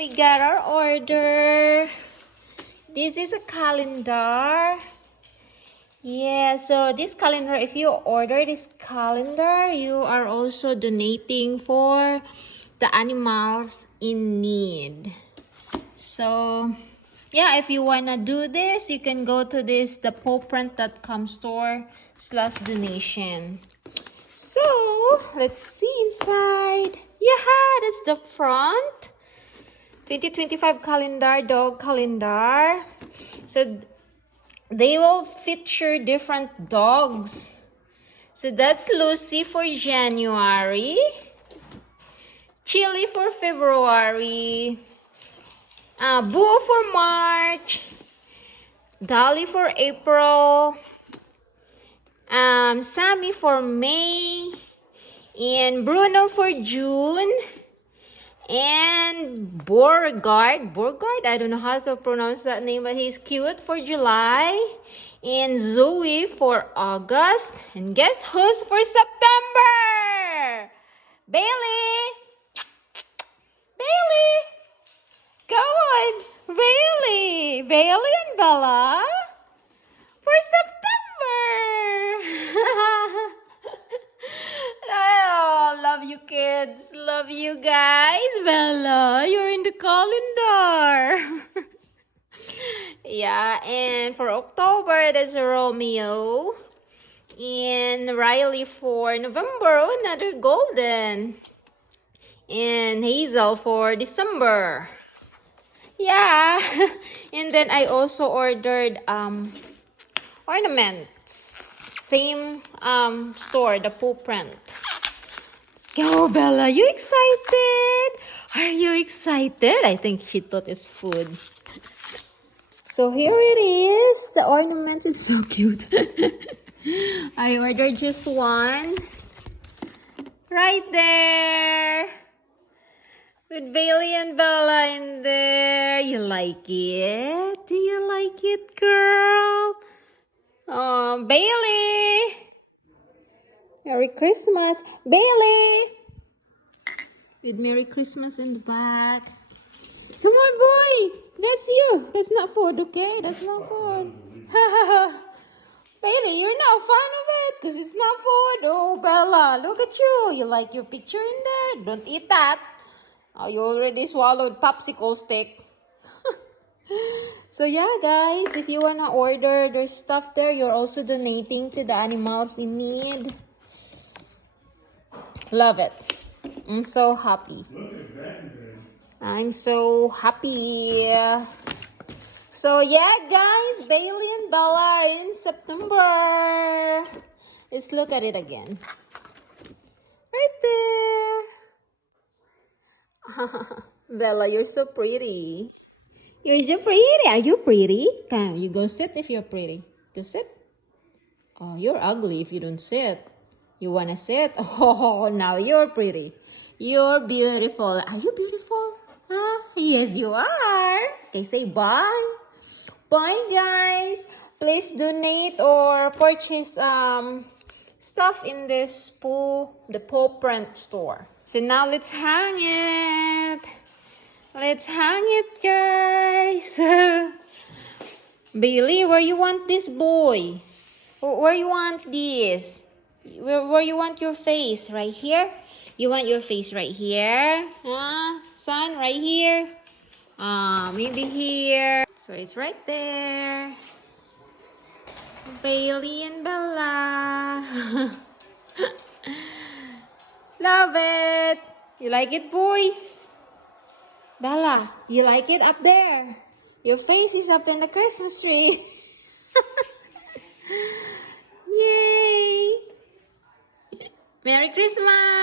we got our order. This is a calendar. Yeah, so this calendar, if you order this calendar, you are also donating for the animals in need. So, yeah, if you wanna do this, you can go to this, the pawprint.com store/donation. So, let's see inside. Yeah, that's the front. 2025 calendar, dog calendar. So, they will feature different dogs. So, that's Lucy for January. Chili for February. Boo for March. Dolly for April. Sammy for May. And Bruno for June. And Borgard, I don't know how to pronounce that name, but he's cute, for July. And Zoe for August. And guess who's for September? Bailey! Bailey! Go on! Bailey! Bailey and Bella for September! Oh, love you kids. Love you guys. Bella, you're in the calendar. Yeah, and for October, there's Romeo. And Riley for November, another golden. And Hazel for December. Yeah. And then I also ordered ornaments. Same store, the Pawprint. Go, Bella. You excited? Are you excited? I think she thought it's food. So here it is. The ornament is so cute. I ordered just one. Right there. With Bailey and Bella in there. You like it? Do you like it, girl? Oh, Bailey. Merry Christmas. Bailey! With Merry Christmas in the back. Come on, boy! That's you. That's not food, okay? That's not food. Bailey, you're not fan of it because it's not food. Oh, Bella, look at you. You like your picture in there? Don't eat that. Oh, you already swallowed popsicle stick. So yeah, guys, if you wanna order, there's stuff there. You're also donating to the animals in need. Love it. I'm so happy. I'm so happy. So yeah, guys, Bailey and Bella are in September. Let's look at it again. Right there. Bella, you're so pretty. You're so pretty. Are you pretty? Come, you go sit if you're pretty. Go sit. Oh, you're ugly if you don't sit. You wanna sit? Oh, now you're pretty. You're beautiful. Are you beautiful? Huh? Yes, you are. Okay, say bye. Bye, guys. Please donate or purchase stuff in this the Pawprint store. So now let's hang it. Let's hang it, guys. Bailey, where you want this boy? Where you want this? Where you want your face? Right here? You want your face right here? Huh? Son, right here? Maybe here. So it's right there. Bailey and Bella. Love it. You like it, boy? Bella, you like it up there? Your face is up in the Christmas tree. Yay! Merry Christmas!